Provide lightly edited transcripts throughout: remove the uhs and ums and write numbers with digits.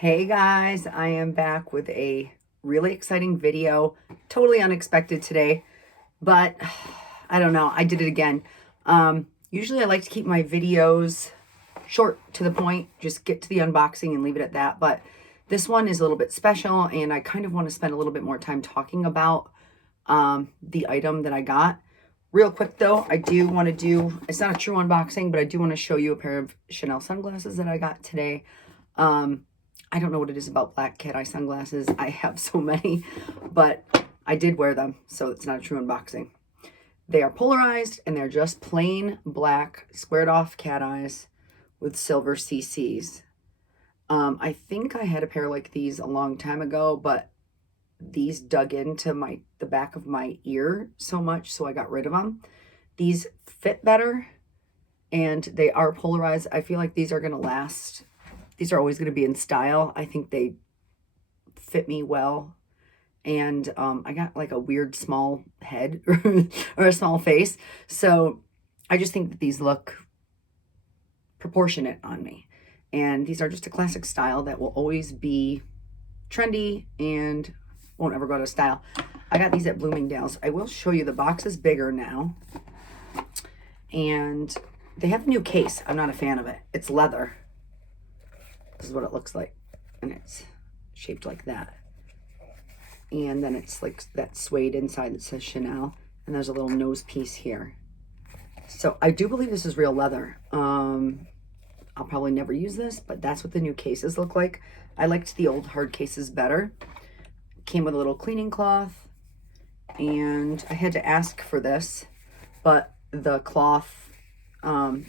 Hey guys, I am back with a really exciting video. Totally unexpected today, but I don't know. I did it again. Usually I like to keep my videos short to the point, just get to the unboxing and leave it at that. But this one is a little bit special and I kind of want to spend a little bit more time talking about the item that I got. Real quick though, I do want to do, it's not a true unboxing, but I do want to show you a pair of Chanel sunglasses that I got today. I don't know what it is about black cat eye sunglasses. I have so many, but I did wear them, so it's not a true unboxing. They are polarized, and they're just plain black, squared off cat eyes with silver CCs. I think I had a pair like these a long time ago, but these dug into the back of my ear so much, so I got rid of them. These fit better, and they are polarized. I feel like these are going to last. These are always going to be in style. I think they fit me well. And I got like a weird small head or a small face. So I just think that these look proportionate on me. And these are just a classic style that will always be trendy and won't ever go out of style. I got these at Bloomingdale's. I will show you, the box is bigger now. And they have a new case. I'm not a fan of it. It's leather. This is what it looks like, and it's shaped like that. And then it's like that suede inside that says Chanel, and there's a little nose piece here. So I do believe this is real leather. I'll probably never use this, but that's what the new cases look like. I liked the old hard cases better. Came with a little cleaning cloth, and I had to ask for this, but the cloth,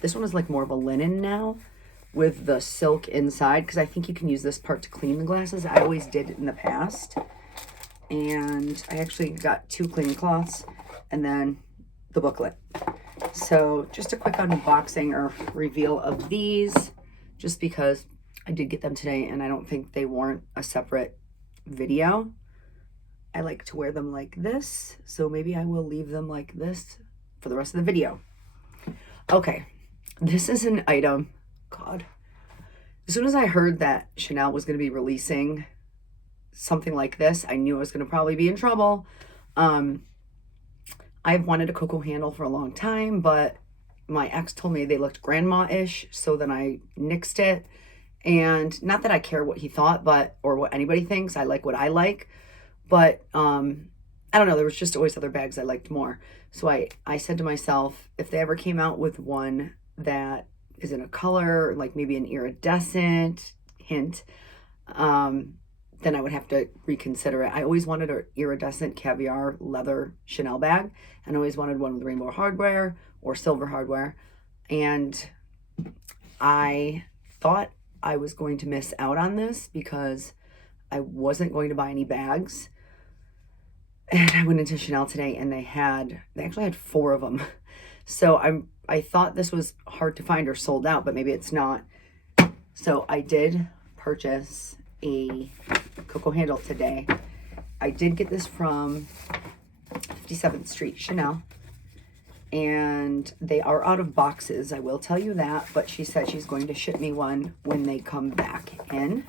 this one is like more of a linen now, with the silk inside, because I think you can use this part to clean the glasses. I always did it in the past. And I actually got 2 cleaning cloths and then the booklet. So just a quick unboxing or reveal of these, just because I did get them today and I don't think they warrant a separate video. I like to wear them like this, so maybe I will leave them like this for the rest of the video. Okay, this is an item. God. As soon as I heard that Chanel was going to be releasing something like this, I knew I was going to probably be in trouble. I've wanted a Coco handle for a long time, but my ex told me they looked grandma-ish, so then I nixed it. And not that I care what he thought, or what anybody thinks. I like what I like. But I don't know, there was just always other bags I liked more. So I said to myself, if they ever came out with one that is in a color, like maybe an iridescent hint, then I would have to reconsider it. I always wanted an iridescent caviar leather Chanel bag, and I always wanted one with rainbow hardware or silver hardware. And I thought I was going to miss out on this because I wasn't going to buy any bags. And I went into Chanel today and they actually had 4 of them. So I thought this was hard to find or sold out, but maybe it's not. So I did purchase a Coco handle today. I did get this from 57th Street Chanel, and they are out of boxes, I will tell you that, but she said she's going to ship me one when they come back in.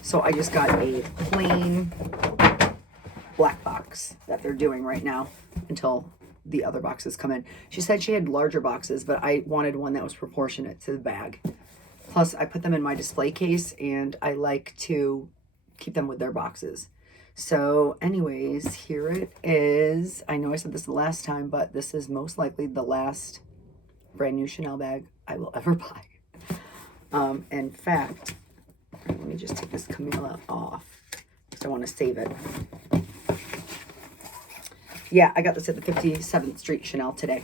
So I just got a plain black box that they're doing right now until the other boxes come in. She said she had larger boxes, but I wanted one that was proportionate to the bag. Plus, I put them in my display case, and I like to keep them with their boxes. So anyways, here it is. I know I said this the last time, but this is most likely the last brand new Chanel bag I will ever buy. In fact, let me just take this Camilla off because I want to save it. Yeah, I got this at the 57th Street Chanel today.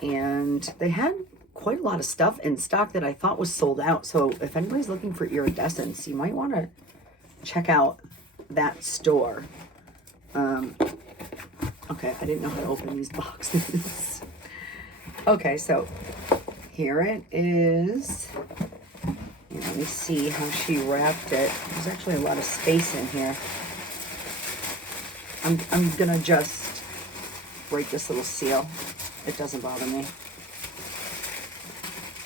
And they had quite a lot of stuff in stock that I thought was sold out. So if anybody's looking for iridescence, you might want to check out that store. Okay, I didn't know how to open these boxes. Okay, so here it is. And let me see how she wrapped it. There's actually a lot of space in here. I'm gonna just break this little seal. It doesn't bother me.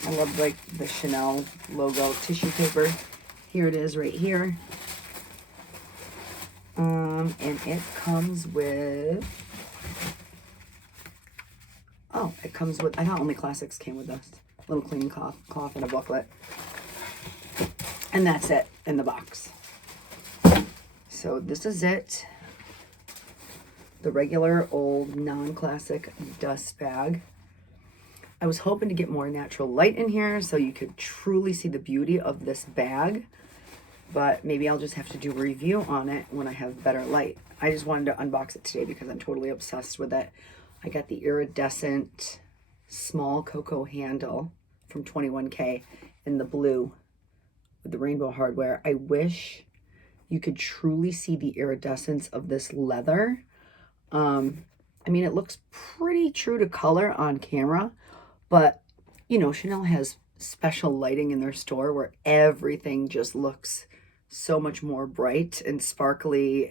I love like the Chanel logo tissue paper Here it is right here. And it comes with, it comes with, I thought only classics came with this. Little cleaning cloth and a booklet. And that's it in the box. So this is it. The regular old non-classic dust bag. I was hoping to get more natural light in here so you could truly see the beauty of this bag. But maybe I'll just have to do a review on it when I have better light. I just wanted to unbox it today because I'm totally obsessed with it. I got the Iridescent small Coco handle from 21K in the blue with the rainbow hardware. I wish you could truly see the iridescence of this leather. I mean, it looks pretty true to color on camera, but you know, Chanel has special lighting in their store where everything just looks so much more bright and sparkly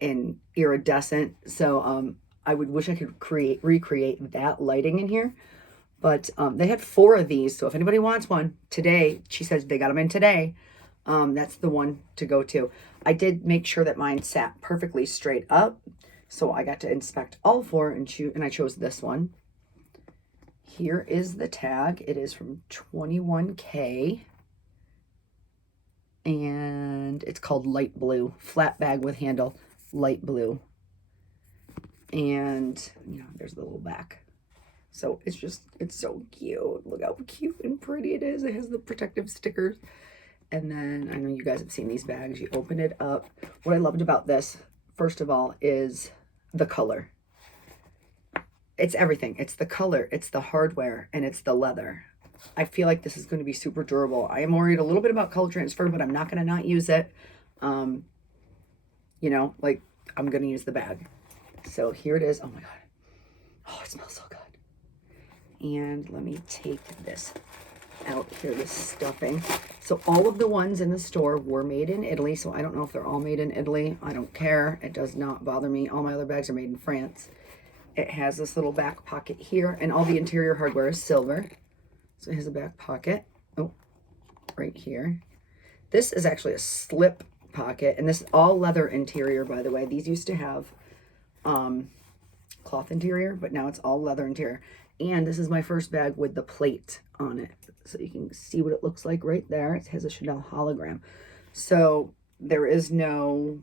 and iridescent. So I would wish I could recreate that lighting in here. But they had 4 of these, so if anybody wants one today, she says they got them in today. That's the one to go to. I did make sure that mine sat perfectly straight up, so I got to inspect all 4 and I chose this one. Here is the tag. It is from 21K. And it's called light blue, flat bag with handle, light blue. And, you know, there's the little back. So it's so cute. Look how cute and pretty it is. It has the protective stickers. And then, I know you guys have seen these bags. You open it up. What I loved about this, first of all, is the color. It's everything. It's the color, it's the hardware, and it's the leather. I feel like this is going to be super durable. I am worried a little bit about color transfer, but I'm not going to not use it. You know, like, I'm going to use the bag. So here it is. Oh my God. Oh, it smells so good. And let me take this out here, this stuffing. So all of the ones in the store were made in Italy. So I don't know if they're all made in Italy. I don't care. It does not bother me. All my other bags are made in France. It has this little back pocket here, and all the interior hardware is silver. So it has a back pocket. Oh, right here. This is actually a slip pocket, and this is all leather interior, by the way. These used to have cloth interior, but now it's all leather interior. And this is my first bag with the plate on it. So you can see what it looks like right there. It has a Chanel hologram. So there is no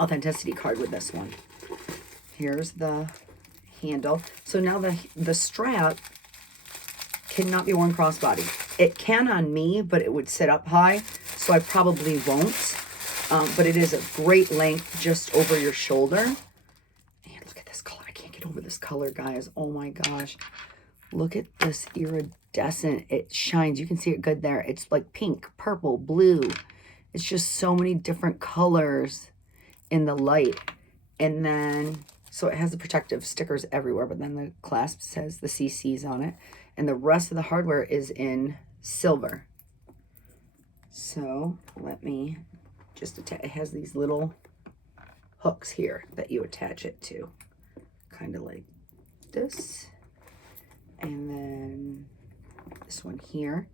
authenticity card with this one. Here's the handle. So now the strap cannot be worn crossbody. It can on me, but it would sit up high, so I probably won't. But it is a great length just over your shoulder. And look at this color. I can't get over this color, guys. Oh my gosh. Look at this iridescent. It shines. You can see it good there. It's like pink, purple, blue. It's just so many different colors in the light. And then, so it has the protective stickers everywhere, but then the clasp says the CC's on it. And the rest of the hardware is in silver. So let me just attach. It has these little hooks here that you attach it to. Kind of like this. And then this one here.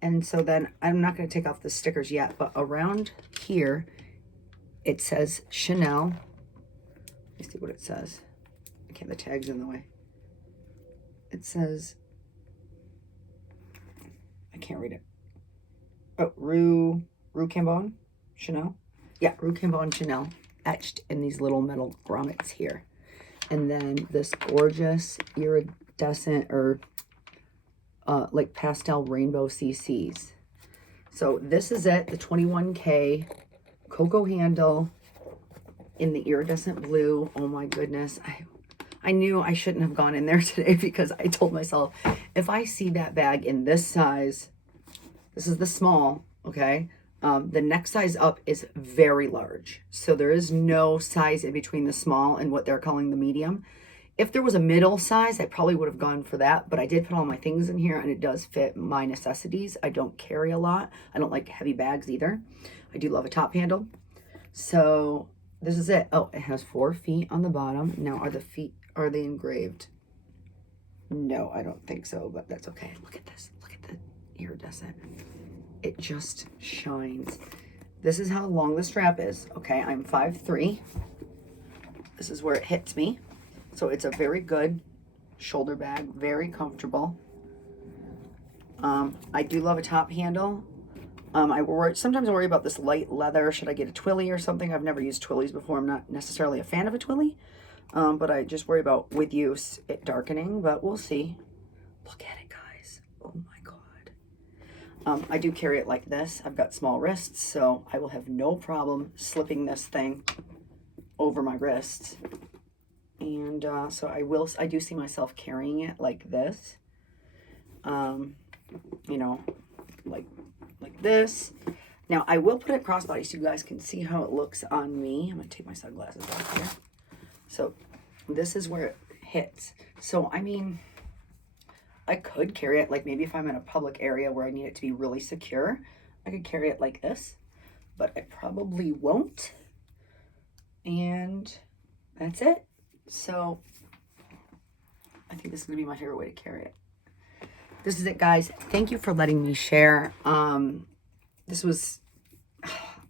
And so then I'm not going to take off the stickers yet, but around here it says Chanel. Let me see what it says. Okay, the tag's in the way. It says, I can't read it. Oh, Rue Cambon Chanel. Yeah, Rue Cambon Chanel, etched in these little metal grommets here. And then this gorgeous iridescent or like pastel rainbow CCs. So this is it, the 21K Coco handle in the iridescent blue. Oh my goodness. I knew I shouldn't have gone in there today because I told myself, if I see that bag in this size, this is the small, okay? The next size up is very large. So there is no size in between the small and what they're calling the medium. If there was a middle size, I probably would have gone for that, but I did put all my things in here and it does fit my necessities. I don't carry a lot. I don't like heavy bags either. I do love a top handle. So this is it. Oh, it has 4 feet on the bottom. Now, are they engraved? No, I don't think so, but that's okay. Look at this. Look at the iridescent. it just shines. This is how long the strap is. Okay, I'm 5'3". This is where it hits me. So it's a very good shoulder bag, very comfortable. I do love a top handle. Sometimes I worry about this light leather. Should I get a Twilly or something? I've never used Twillies before. I'm not necessarily a fan of a Twilly. But I just worry about, with use, it darkening, but we'll see. Look at it, guys. Oh my God. I do carry it like this. I've got small wrists, so I will have no problem slipping this thing over my wrists. And so I do see myself carrying it like this. You know, like this. Now, I will put it crossbody so you guys can see how it looks on me. I'm going to take my sunglasses off here. So this is where it hits. So, I mean, I could carry it, like maybe if I'm in a public area where I need it to be really secure, I could carry it like this, but I probably won't. And that's it. So I think this is going to be my favorite way to carry it. This is it, guys. Thank you for letting me share. I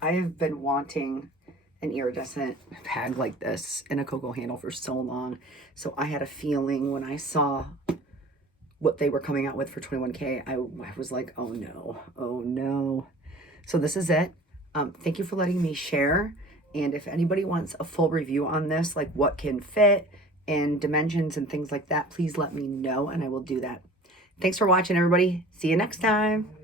have been wanting an iridescent bag like this and a Coco handle for so long. So I had a feeling when I saw what they were coming out with for 21K, I was like, oh no, oh no. So this is it. Thank you for letting me share. And if anybody wants a full review on this, like what can fit and dimensions and things like that, please let me know and I will do that. Thanks for watching, everybody. See you next time.